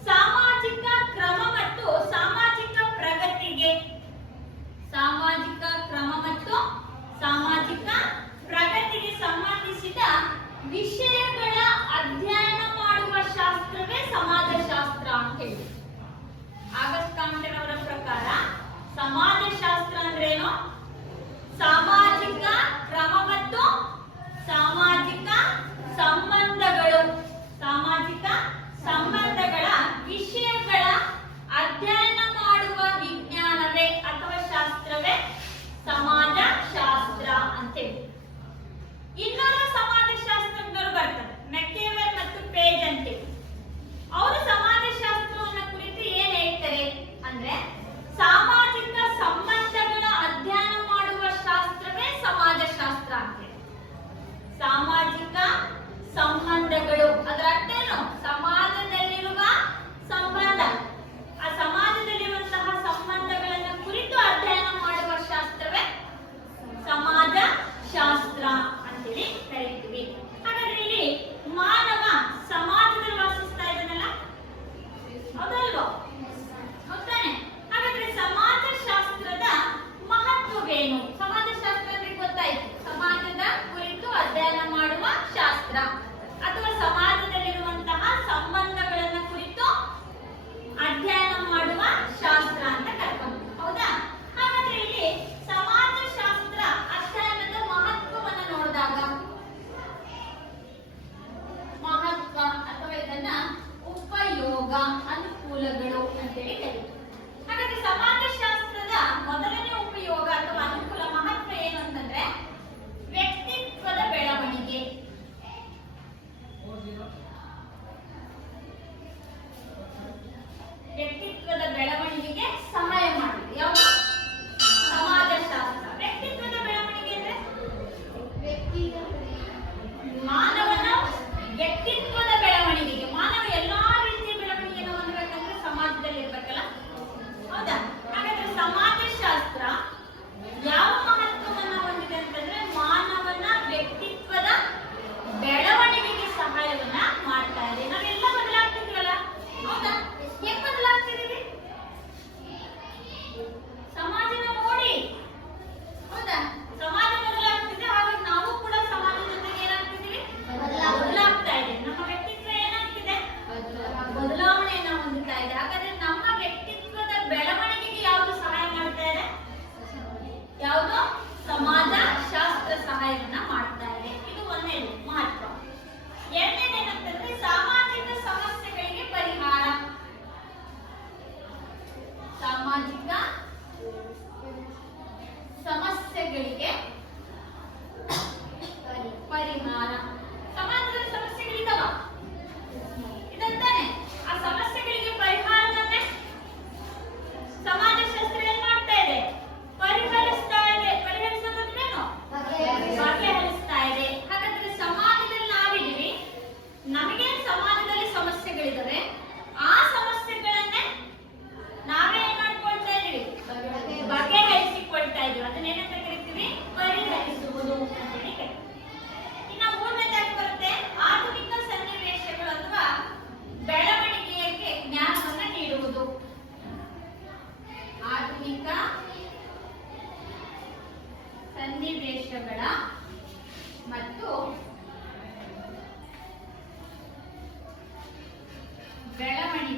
ಸಾಮಾಜಿಕ ಕ್ರಮ ಮತ್ತು ಸಾಮಾಜಿಕ ಪ್ರಗತಿಗೆ ಸಾಮಾಜಿಕ ಕ್ರಮ ಮತ್ತು ಸಾಮಾಜಿಕ ಪ್ರಗತಿಗೆ ಸಂಬಂಧಿಸಿದ ವಿಷಯಗಳ ಅಧ್ಯಯನ ಮಾಡುವ ಶಾಸ್ತ್ರವೇ ಸಮಾಜಶಾಸ್ತ್ರ ಅಂತ ಹೇಳಿ. ಆಗಸ್ಟ್ ಕಾಂಟೆ ಅವರ ಪ್ರಕಾರ ಸಮಾಜಶಾಸ್ತ್ರ ಅಂದ್ರೇನು? ಸಾಮಾಜಿಕ ಕ್ರಮ ಮತ್ತು ಸಾಮಾಜಿಕ ಸಂಬಂಧಗಳು ಸಾಮಾಜಿಕ ಸಂಬಂಧಗಳ ವಿಷಯಗಳ ಅಧ್ಯಯನ ಮಾಡುವ ವಿಜ್ಞಾನವೇ ಅಥವಾ ಶಾಸ್ತ್ರವೇ ಸಮಾಜಶಾಸ್ತ್ರ ಅಂತೇಳಿ. ಇನ್ನೊಂದು ಸಮಾಜಶಾಸ್ತ್ರಜ್ಞರು ಬರ್ತಾರೆ, ಮೆಕ್ಕೆವೆಲ್ ಮತ್ತು ಪೇಜ್ ಅಂತೇಳಿ. ಅವರು ಸಮಾಜಶಾಸ್ತ್ರವನ್ನ ಕುರಿತು ಏನ್ ಹೇಳ್ತಾರೆ ಅಂದ್ರೆ ಸಾಮಾಜಿಕ ಸಂಬಂಧಗಳ ಅಧ್ಯಯನ ಮಾಡುವ ಶಾಸ್ತ್ರವೇ ಸಮಾಜಶಾಸ್ತ್ರ.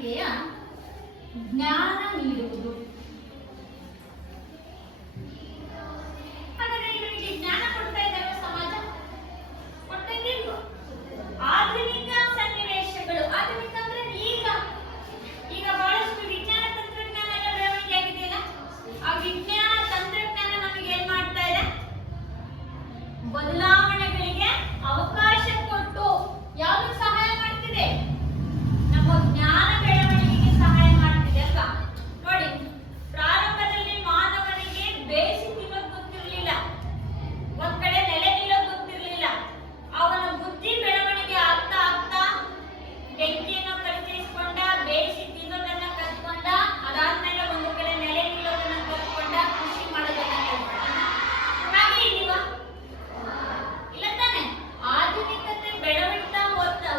ಬೆಳವಣಿಗೆಯ ಜ್ಞಾನ ನೀಡುವುದು. ಹಾಗಾದ್ರೆ ಇವರಿಗೆ ಜ್ಞಾನ ಕೊಡ್ತಾ ಇದ್ದಾವೆ ಸಮಾಜ, ಕೊಡ್ತಾ ಇದ್ದೀಲ್ವ? ಆಧುನಿಕ ಸನ್ನಿವೇಶಗಳು, ಆಧುನಿಕ ಅಂದ್ರೆ ಈಗ ಬಹಳಷ್ಟು ವಿಜ್ಞಾನ ತಂತ್ರಜ್ಞಾನ ಎಲ್ಲ ಬೆಳವಣಿಗೆ ಆಗಿದೆಯಲ್ಲ, ಆ ವಿಜ್ಞಾನ ತಂತ್ರಜ್ಞಾನ ನಮಗೆ ಏನ್ ಮಾಡ್ತಾ ಇದೆ? ಬದಲಾವಣೆಗಳಿಗೆ ಅವಕಾಶ ಕೊಟ್ಟು ಯಾವುದು ಸಹಾಯ ಮಾಡ್ತಿದೆ? ನಮ್ಮ ಜ್ಞಾನ ಬೆಳವಣಿಗೆಗೆ ಸಹಾಯ ಮಾಡ್ತಿದೆ ಅಲ್ವಾ? ನೋಡಿ, ಪ್ರಾರಂಭದಲ್ಲಿ ಮಾನವನಿಗೆ ಬೇಯಿಸಿ ತಿನ್ನೋದು ಗೊತ್ತಿರಲಿಲ್ಲ, ಒಂದ್ ಕಡೆ ನೆಲೆ ನಿಲ್ಲೋದು ಗೊತ್ತಿರಲಿಲ್ಲ. ಅವನ ಬುದ್ಧಿ ಬೆಳವಣಿಗೆ ಆಗ್ತಾ ಆಗ್ತಾ ಬೆಂಕಿಯನ್ನು ಪರಿಚಯಿಸಿಕೊಂಡ, ಬೇಯಿಸಿ ತಿನ್ನೋದನ್ನ ಕಲ್ತ್ಕೊಂಡ, ಅದಾದ್ಮೇಲೆ ಒಂದು ಕಡೆ ನೆಲೆ ನಿಲ್ಲೋದನ್ನ ಕಲ್ತ್ಕೊಂಡ, ಕೃಷಿ ಮಾಡೋದನ್ನ ಕಲ್ತ್ಕೊಂಡ. ಹಾಗೆ ಇದೀವ ಇಲ್ಲ ತಾನೆ? ಆಧುನಿಕತೆ ಬೆಳವಣಿಗೆ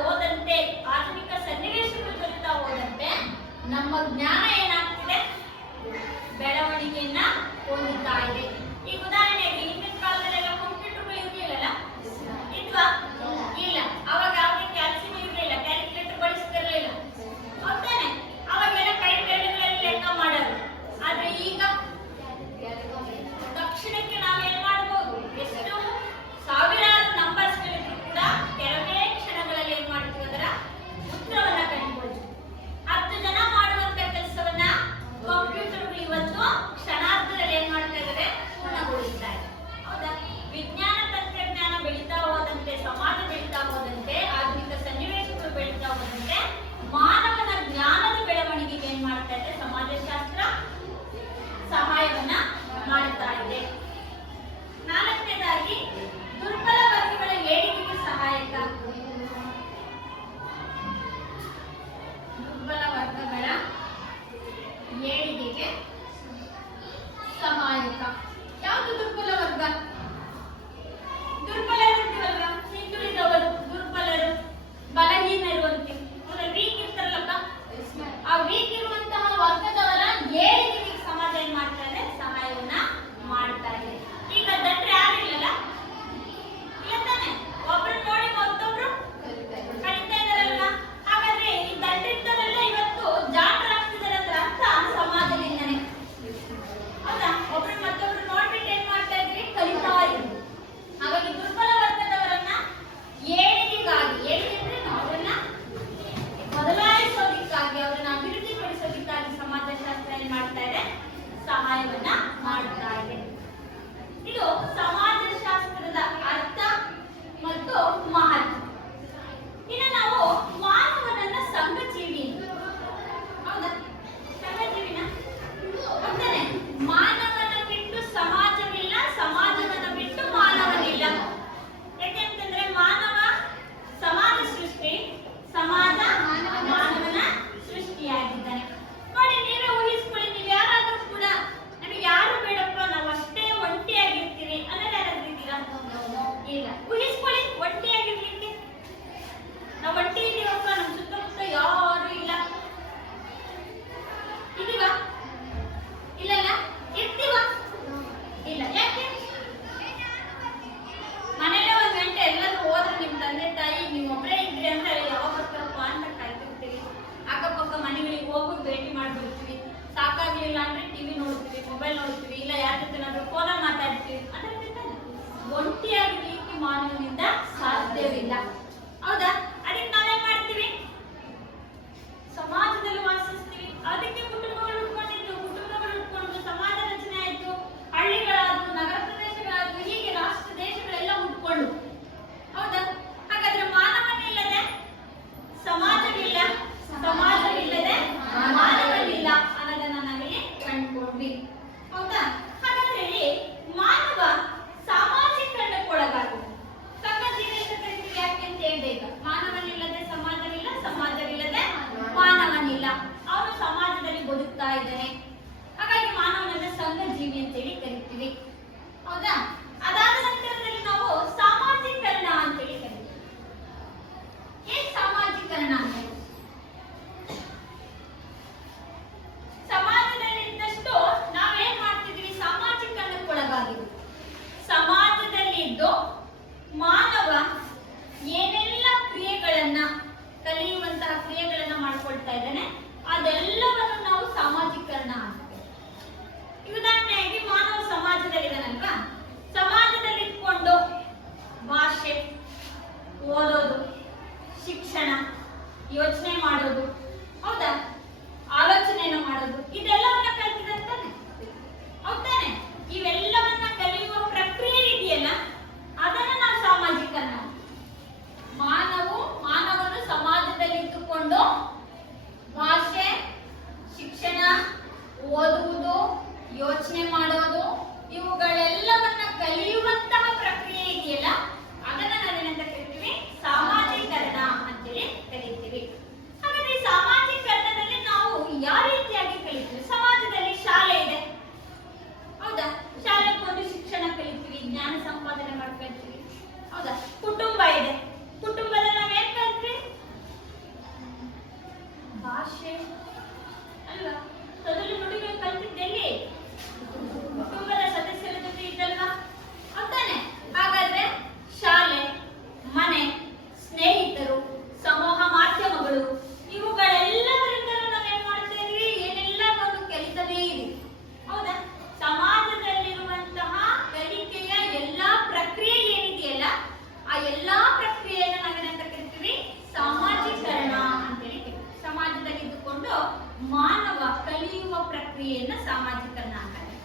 ಹೋದಂತೆ, ಆಧುನಿಕ ಸನ್ನಿವೇಶಗಳು ದೊರೆತಾ ಹೋದಂತೆ ನಮ್ಮ ಜ್ಞಾನ ಏನಾಗ್ತಿದೆ? ಬೆಳವಣಿಗೆಯನ್ನ ಹೊಂದುತ್ತಾ ಇದೆ. ಈಗ ಉದಾಹರಣೆಗೆ ಹಿಂದಿನ ಕಾಲದಲ್ಲೆಲ್ಲ ಕಂಪ್ಯೂಟರ್ಗಳು ಇರ್ಲಿಲ್ಲಲ್ಲ, ಇದ್ವಾ? ಇಲ್ಲ. ಅವಾಗ ಯಾವುದೇ ಕ್ಯಾಲ್ಸಿಯಂ ಇರಲಿಲ್ಲ, ಕ್ಯಾಲ್ಕುಲೇಟರ್ ಬಳಸ್ತಿರ್ಲಿಲ್ಲ, ಹೌದಾನೆ? ಅವಾಗೆಲ್ಲ ಕೈ ಬೆರಳುಗಳಲ್ಲಿ ಲೆಕ್ಕ ಮಾಡೋರು. ಆದ್ರೆ ಈಗ ತಕ್ಷಣಕ್ಕೆ ನಾವೇನ್ ಮಾಡ್ಬೋದು? ಎಷ್ಟು ಸಾವಿರಾರು ನಂಬರ್ಸ್ ಗಳಿದ್ರು ಕೂಡ ಕೆಲವೇ ಕ್ಷಣಗಳಲ್ಲಿ ಏನ್ ಮಾಡ್ತೀವಿ? ಅದರ ಉತ್ತರವನ್ನ ಕಂಡುಕೊಳ್ತೀವಿ. 10 ಜನ ಮಾಡುವಂತ ಕೆಲಸವನ್ನ ಕಂಪ್ಯೂಟರ್ಗಳು ಇವತ್ತು ಕ್ಷಣಾರ್ಧದಲ್ಲಿ ಏನ್ ಮಾಡ್ತಾ ಇದ್ದಾರೆ? ಶಿಕ್ಷಣ, ಯೋಚನೆ ಮಾಡೋದು, ಹೌದಾ, ಆಲೋಚನೆಯನ್ನು ಮಾಡೋದು, ಇದೆಲ್ಲವನ್ನ ಕಲಿತಿದಂತಾನೆ, ಹೌದಾನೆ? ಇವೆಲ್ಲವನ್ನ ಕಲಿಯುವ ಪ್ರಕ್ರಿಯೆ ಇದೆಯಲ್ಲ, ಅದನ್ನ ನಾವು ಸಾಮಾಜಿಕರಣ. ಮಾನವನು ಸಮಾಜದಲ್ಲಿ ಇದ್ದುಕೊಂಡು ಭಾಷೆ, ಶಿಕ್ಷಣ, ಓದುವುದು, ಯೋಚನೆ ಮಾಡೋದು, ಇವುಗಳೆಲ್ಲವನ್ನ ಕಲಿಯುವಂತಹ ಪ್ರಕ್ರಿಯೆ ಇದೆಯಲ್ಲ, ಅದನ್ನ ನಾವೇನಂತ ಕರಿತೀವಿ? ಸಾಮಾಜೀಕರಣ ಅಂತೇಳಿ ಕರೀತೀವಿ. ಹಾಗಾದ್ರೆ ಈ ಸಾಮಾಜೀಕರಣದಲ್ಲಿ ನಾವು ಯಾವ ರೀತಿಯಾಗಿ ಕಲಿತೀವಿ? ಸಮಾಜದಲ್ಲಿ ಶಾಲೆ ಇದೆ, ಹೌದಾ? ಶಾಲೆಗೆ ಹೋಗಿ ಶಿಕ್ಷಣ ಕಲಿತೀವಿ, ಜ್ಞಾನ ಸಂಪಾದನೆ ಮಾಡ್ಕೊಳ್ತೀವಿ, ಹೌದಾ? ಕುಟುಂಬ ಇದೆ, ಕುಟುಂಬದಲ್ಲಿ ನಾವೇನ್ ಕಲಿತ್ವಿ? ಭಾಷೆ ಅಲ್ವಾ? ಮೊದಲು ನುಡಿಗಳು ಕಲಿತಿದ್ದೆಲ್ಲಿ? ಕುಟುಂಬದ ಸದಸ್ಯರ ಜೊತೆ ಇದ್ದಲ್ವಾ, ಹೌದಾನೆ? ಹಾಗಾದ್ರೆ ಶಾಲೆ, ಮನೆ, ಸ್ನೇಹಿತರು, ಸಮೂಹ ಮಾಧ್ಯಮಗಳು, ಇವುಗಳೆಲ್ಲದರಿಂದ ನಾವೇನ್ ಮಾಡ್ತಾ ಇದೀವಿ? ಏನೆಲ್ಲವನ್ನು ಕಲಿತದೇ ಇದೆ, ಹೌದಾ? ಸಮಾಜದಲ್ಲಿರುವಂತಹ ಕಲಿಕೆಯ ಎಲ್ಲಾ ಪ್ರಕ್ರಿಯೆ ಏನಿದೆಯಲ್ಲ, ಆ ಎಲ್ಲಾ ಪ್ರಕ್ರಿಯೆಯನ್ನು ನಾವೇನಂತ ಕರಿತೀವಿ? ಸಾಮಾಜೀಕರಣ ಅಂತೇಳಿ ಕರಿತೀವಿ. ಸಮಾಜದಲ್ಲಿ ಇದ್ದುಕೊಂಡು ಮಾನವ ಕಲಿಯುವ ಪ್ರಕ್ರಿಯೆಯನ್ನ ಸಾಮಾಜೀಕರಣ ಅಂತಾರೆ.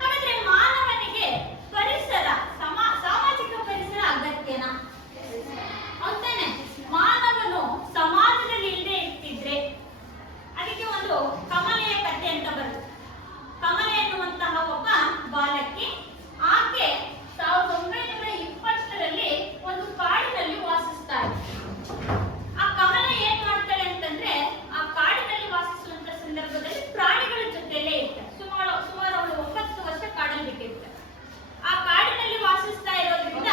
ಹಾಗಾದ್ರೆ ಮಾನವನಿಗೆ ಪರಿಸರ, ಸಾಮಾಜಿಕ ಪರಿಸರ ಅಗತ್ಯನಾ? ಹೌದಾನೆ? ಮಾನವನು ಸಮಾಜದಲ್ಲಿ ಇಲ್ಲದೆ ಇರ್ತಿದ್ರೆ ಅದಕ್ಕೆ ಒಂದು ಕಮಲೆಯ ಕಥೆ ಅಂತ ಬರುತ್ತೆ. ಕಮಲೆ ಎನ್ನುವಂತಹ ಒಬ್ಬ ಬಾಲಕಿ, ಆಕೆ 1920ರಲ್ಲಿ ಒಂದು ಕಾಡಿನಲ್ಲಿ ವಾಸಿಸ್ತಾಳೆ. ಆ ಕಮಲ ಏನ್ ಮಾಡ್ತಾಳೆ ಅಂತಂದ್ರೆ, ಆ ಕಾಡಿನಲ್ಲಿ ವಾಸಿಸುವಂತ ಸಂದರ್ಭದಲ್ಲಿ ಪ್ರಾಣಿಗಳ ಜೊತೆಯಲ್ಲೇ ಇರ್ತಾರೆ. ಸುಮಾರು ಅವಳು 9 ವರ್ಷ ಕಾಡಲ್ಲಿ ಬಿಟ್ಟಿರ್ತಾರೆ. ಆ ಕಾಡಿನಲ್ಲಿ ವಾಸಿಸ್ತಾ ಇರೋದ್ರಿಂದ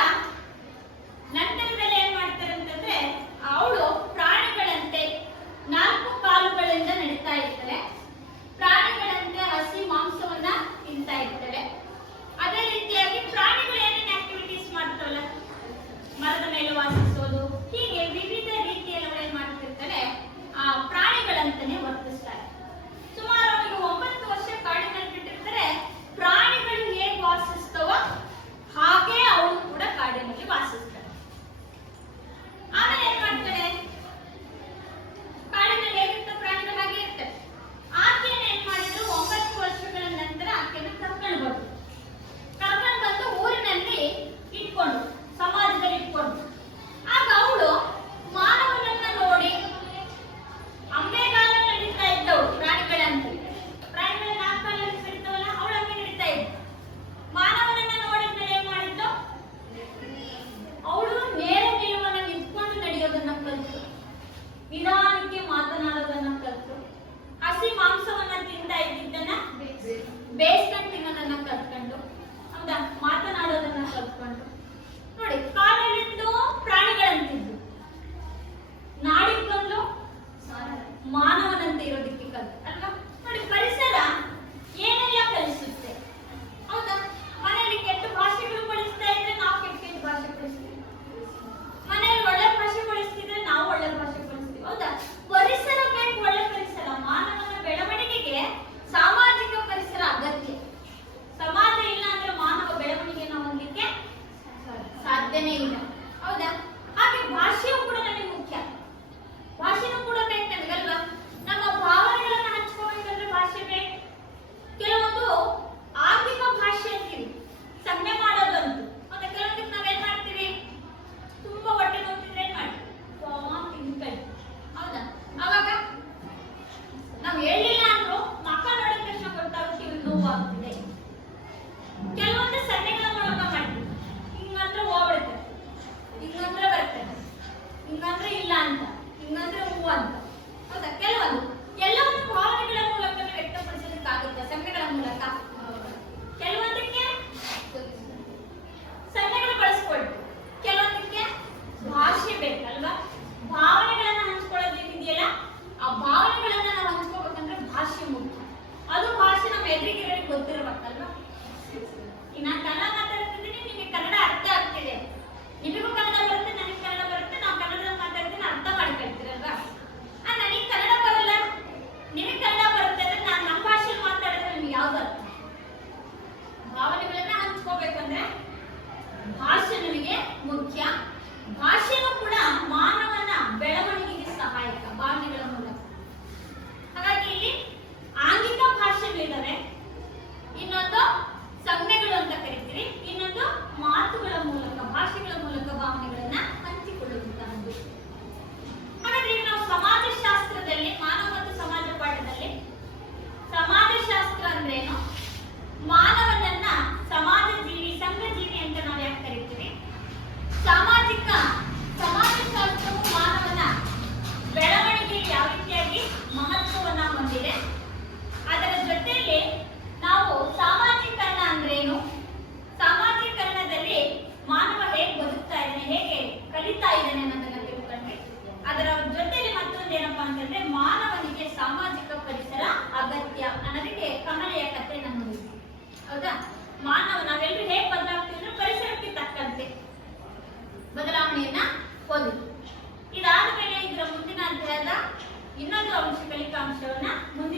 ನಂತರದಲ್ಲಿ ಏನ್ ಮಾಡ್ತಾರೆ ಅಂತಂದ್ರೆ, ಅವಳು ಪ್ರಾಣಿಗಳಂತೆ 4 ಕಾಲುಗಳಿಂದ ನಡೀತಾ ಇರ್ತಾಳೆ. ಪ್ರಾಣಿಗಳಂತೆ ಹಸಿ ಮಾಂಸವನ್ನ ತಿಂತಾ ಇರ್ತಾಳೆ. ಅದೇ ರೀತಿಯಾಗಿ ಪ್ರಾಣಿಗಳು ಏನೇನು ಆಕ್ಟಿವಿಟೀಸ್ ಮಾಡ್ತಾವಲ್ಲ, ಮರದ ಮೇಲೆ ವಾಸಿಸೋದು, ಹೀಗೆ ವಿವಿಧ ರೀತಿಯಲ್ಲಿ ಅವಳು ಏನ್ ಮಾಡ್ತಿರ್ತಾಳೆ? ಆ ಪ್ರಾಣಿಗಳಂತಾನೆ ವರ್ತಿಸ್ತಾರೆ. ಸುಮಾರು ಅವಳಿಗೆ 9 ವರ್ಷ ಕಾಡಿನಲ್ಲಿ ಬಿಟ್ಟಿರ್ತಾರೆ. ಪ್ರಾಣಿಗಳು ಹೇಗೆ ವಾಸಿಸ್ತವೋ ಹಾಗೆ ಅವಳು ಕೂಡ ಕಾಡಿನಲ್ಲಿ ವಾಸಿಸ್ತಾಳೆ. ಆಮೇಲೆ ಏನ್ ಮಾಡ್ತಾಳೆ? ಕಾಡಿನಲ್ಲಿ ಹೇಗಿರ್ತಾವ ಪ್ರಾಣಿಗಳು ಹಾಗೆ ಇರ್ತವೆ. ಆಕೆನ ಏನ್ ಮಾಡಿದ್ರು? 9 ವರ್ಷಗಳ ನಂತರ ಆಕೆನ ಕರ್ಕೊಂಡು ಬಂದು ಊರಿನಲ್ಲಿ ಇಟ್ಕೊಂಡು, ಸಮಾಜದಲ್ಲಿ ಇಟ್ಕೊಂಡು, ಆಗ ಅವಳು ಮಾನವನನ್ನ ನೋಡಿ ಅಂಬೆಗಾಲ ನಡೀತಾ ಇದ್ದವಳು. ಪ್ರಾಣಿಗಳು 4 ಕಾಲಲ್ಲಿ ನಡೀತಾವಲ್ಲ, ಅವಳು ಹಂಗೆ ನಡೀತಾ ಇದ್ದ. ಮಾನವನನ್ನ ನೋಡಿದ್ಮೇಲೆ ಏನ್ ಮಾಡಿದ್ಲು? ಅವಳು ನೇರ ನಿಲುವನ್ನ ನಿಂತ್ಕೊಂಡು ನಡೆಯೋದನ್ನ ಕಲಿತು, ನಿಧಾನಕ್ಕೆ ಮಾತನಾಡೋದನ್ನ ಕಲಿತು, ಹಸಿ ಮಾಂಸವನ್ನ ತಿಂತಾ ಇದ್ದಿದ್ದನ್ನ ಬೇಯಿಸ್ಕೊಂಡು ತಿನ್ನೋದನ್ನ ಕಲ್ತ್ಕೊಂಡು, ಹೌದಾ, ಮಾತನಾಡೋದನ್ನ ಕಲ್ತ್ಕೊಂಡು. ನೋಡಿ, ಕಾಡಲ್ಲಿದ್ದು ಪ್ರಾಣಿಗಳಂತಿದ್ದು, ನಾಡಿಗೆ ಬಂದು ಮಾನವನಂತೆ ಇರೋದಕ್ಕೆ ಕಲ್ತು ಅಲ್ವಾ? ನೋಡಿ, ಪರಿಸರ ಏನೆಲ್ಲ ಕಲಿಸುತ್ತೆ, ಹೌದಾ? ಮನೆಯಲ್ಲಿ ಕೆಟ್ಟ ಭಾಷೆಗಳು ಬಳಸ್ತಾ ಇದ್ರೆ ನಾವು ಕೆಟ್ಟ ಭಾಷೆ ಬಳಸ್ತೀವಿ, ಮನೆಯಲ್ಲಿ ಒಳ್ಳೆ ಭಾಷೆ ಬಳಸ್ತಿದ್ರೆ ನಾವು ಒಳ್ಳೆ ಭಾಷೆ ಬಳಸ್ತೀವಿ, ಹೌದಾ? ಪರಿಸರ ಬೇಕು, ಒಳ್ಳೆ ಪರಿಸರ. ಮಾನವನ ಬೆಳವಣಿಗೆಗೆ ಸಾಮಾಜಿಕ ಪರಿಸರ ಅಗತ್ಯ. ಸಮಾಜ ಇಲ್ಲ ಅಂದ್ರೆ ಮಾನವ ಬೆಳವಣಿಗೆಯನ್ನು ಹೊಂದಲಿಕ್ಕೆ ಸಾಧ್ಯನೇ ಇಲ್ಲ, ಹೌದಾ? ಹಾಗೆ ಭಾಷೆಯೂ ಕೂಡ ನಮಗೆ ಮುಖ್ಯ. ಭಾಷೆನೂ ಕೂಡ ಬೇಕು ನಮಗಲ್ವಾ? ನಮ್ಮ ಭಾವನೆಗಳನ್ನ ಹಂಚ್ಕೋಬೇಕಂದ್ರೆ ಭಾಷೆ ಬೇಕು. ಕೆಲವೊಂದು ಆರ್ಥಿಕ ಭಾಷೆ ಅಂತೀವಿ, ಸಂಜ್ಞೆ ಮಾಡೋದು ಅಂತು, ಮತ್ತೆ ಕೆಲವೊಂದಕ್ಕೆ ನಾವೇನ್ ಮಾಡ್ತೀವಿ? ತುಂಬಾ ಹೊಟ್ಟೆ ನೋಡ್ತಿದ್ರೆ ಏನ್ ಮಾಡ್ತೀವಿ? ತಿಂತೀವಿ, ಹೌದಾ? ಅವಾಗ ನಾವು ಹೇಳಿಲ್ಲ ಅಂದ್ರು ಮಕ್ಕ ನೋಡಿದ ತಕ್ಷಣ ಗೊತ್ತಾಗುತ್ತೆ ಇವ್ರು ನೋವಾಗ್ತಿದೆ. ಕೆಲವೊಂದು ಸನ್ನೆಗಳ ಮೂಲಕ ಮಾಡ್ತೀವಿ, ಹಿಂಗಂದ್ರೆ ಹೋಗ್ಬಿಡ್ತಾರೆ, ಹಿಂಗಂದ್ರೆ ಬರ್ತಾರೆ, ಹಿಂಗಂದ್ರೆ ಇಲ್ಲ ಅಂತ, ಹಿಂಗಂದ್ರೆ ಹೂವು ಅಂತ, ಹೌದಾ? ಕೆಲವೊಂದು ಎಲ್ಲವನ್ನು ಭಾವನೆಗಳ ಮೂಲಕ ವ್ಯಕ್ತಪಡಿಸಲಿಕ್ಕಾಗುತ್ತೆ, ಸನ್ನೆಗಳ ಮೂಲಕ. ಕೆಲವೊಂದಕ್ಕೆ ಸನ್ನೆಗಳು ಬಳಸ್ಕೊಳ್ತೀವಿ, ಕೆಲವೊಂದಕ್ಕೆ ಭಾಷೆ ಬೇಕಲ್ವಾ? ಭಾವನೆಗಳನ್ನ ಹಂಚ್ಕೊಳ್ಳೋದೇನಿದೆಯಲ್ಲ, ಆ ಭಾವನೆಗಳನ್ನ ನಾವು ಹಂಚ್ಕೋಬೇಕಂದ್ರೆ ಭಾಷೆ ಮುಖ್ಯ. ಅದು ಭಾಷೆ ನಮ್ಮ ಎದುರಿಗಿರೋರಿಗೆ ಗೊತ್ತಿರ್ಬೇಕಲ್ವಾ? ಈಗ ನಾನು ಕನ್ನಡ ಮಾತಾಡ್ತಿದ್ದೀನಿ, ನಿಮಗೆ ಕನ್ನಡ ಅರ್ಥ ಆಗ್ತಿದೆ, ನಿಮಗೂ ಕನ್ನಡ ಬರುತ್ತೆ, ನನಗೆ ಕನ್ನಡ ಬರುತ್ತೆ, ನಾವು ಕನ್ನಡದಲ್ಲಿ ಮಾತಾಡ್ತೀನಿ, ಅರ್ಥ ಮಾಡ್ಕೊಳ್ತೀರಲ್ವಾ? ನನಗೆ ಕನ್ನಡ ಬರಲ್ಲ, ಇನ್ನೊಂದು ಅಂಶ ಕಲಿಕಾಂಶವನ್ನ ಮುಂದೆ